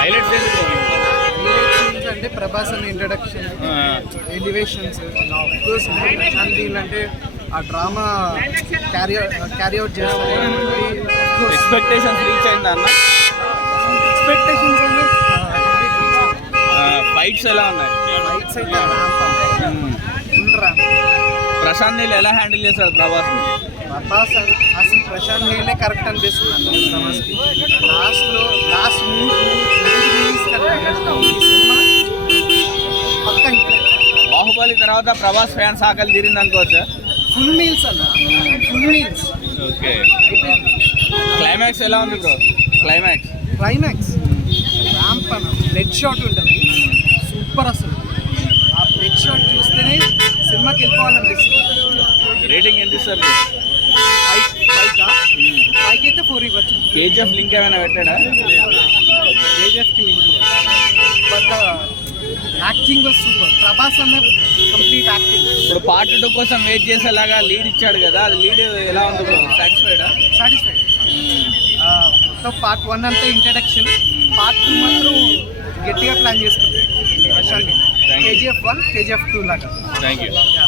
Highlights ఏంటి bro? Scenes అంటే ప్రభాస్ అనే ఇంట్రడక్షన్, ఎలివేషన్స్, కోర్స్ ప్రశాంత్ అంటే ఆ డ్రామా క్యారీ అవుట్ చేస్తారు. ఎక్స్పెక్టేషన్స్ రీచ్ అయిందా అన్న? ఎక్స్పెక్టేషన్స్ ఫైట్స్ ఎలా ఉన్నాయి? ఫైట్స్ అయితే ఫుల్ ర్యాంప్. ప్రశాంత్ నీళ్ళు ఎలా హ్యాండిల్ చేశాడు ప్రభాస్? ప్రభాస్ అసలు ప్రశాంత్ నీళ్ళే కరెక్ట్ అనిపిస్తుంది అన్న ప్రభాస్కి. లాస్ట్ మూవీస్ కన్నా ఈ సినిమా పక్క బాహుబలి తర్వాత ప్రభాస్ ఫ్యాన్స్ ఆకలి తీరింది అనుకోవచ్చా? ఫుల్ మీల్స్ అన్న, ఫుల్ మీల్స్. ఓకే, క్లైమాక్స్ ఎలా ఉంది బ్రో? క్లైమాక్స్ ర్యాంప్ అన్న, బ్లడ్ షాట్ ఉంటుంది సూపర్. అసలు ఆ బ్లడ్ షాట్ చూస్తేనే సినిమాకి వెళ్ళిపోవాలనిపిస్తుంది. రేటింగ్ ఎంత ఇస్తారు? 5 అయితే 4 ఇవ్వచ్చు. కేజీఎఫ్ లింక్ ఏమైనా పెట్టాడా? కేజీఎఫ్కి link, but acting was super. Prabhas అన్న కంప్లీట్ యాక్టింగ్. ఇప్పుడు పార్ట్ 2 కోసం వెయిట్ చేసేలాగా లీడ్ ఇచ్చాడు కదా, అది లీడ్ ఎలా ఉంది బ్రో? సాటిస్ఫైడ్? మొత్తం పార్ట్ 1 అంతా ఇంట్రడక్షన్, పార్ట్ 2 మాత్రం గట్టిగా ప్లాన్ చేసుకుంది. కేజీఎఫ్ 1, కేజీఎఫ్ 2 లాగా. Thank you.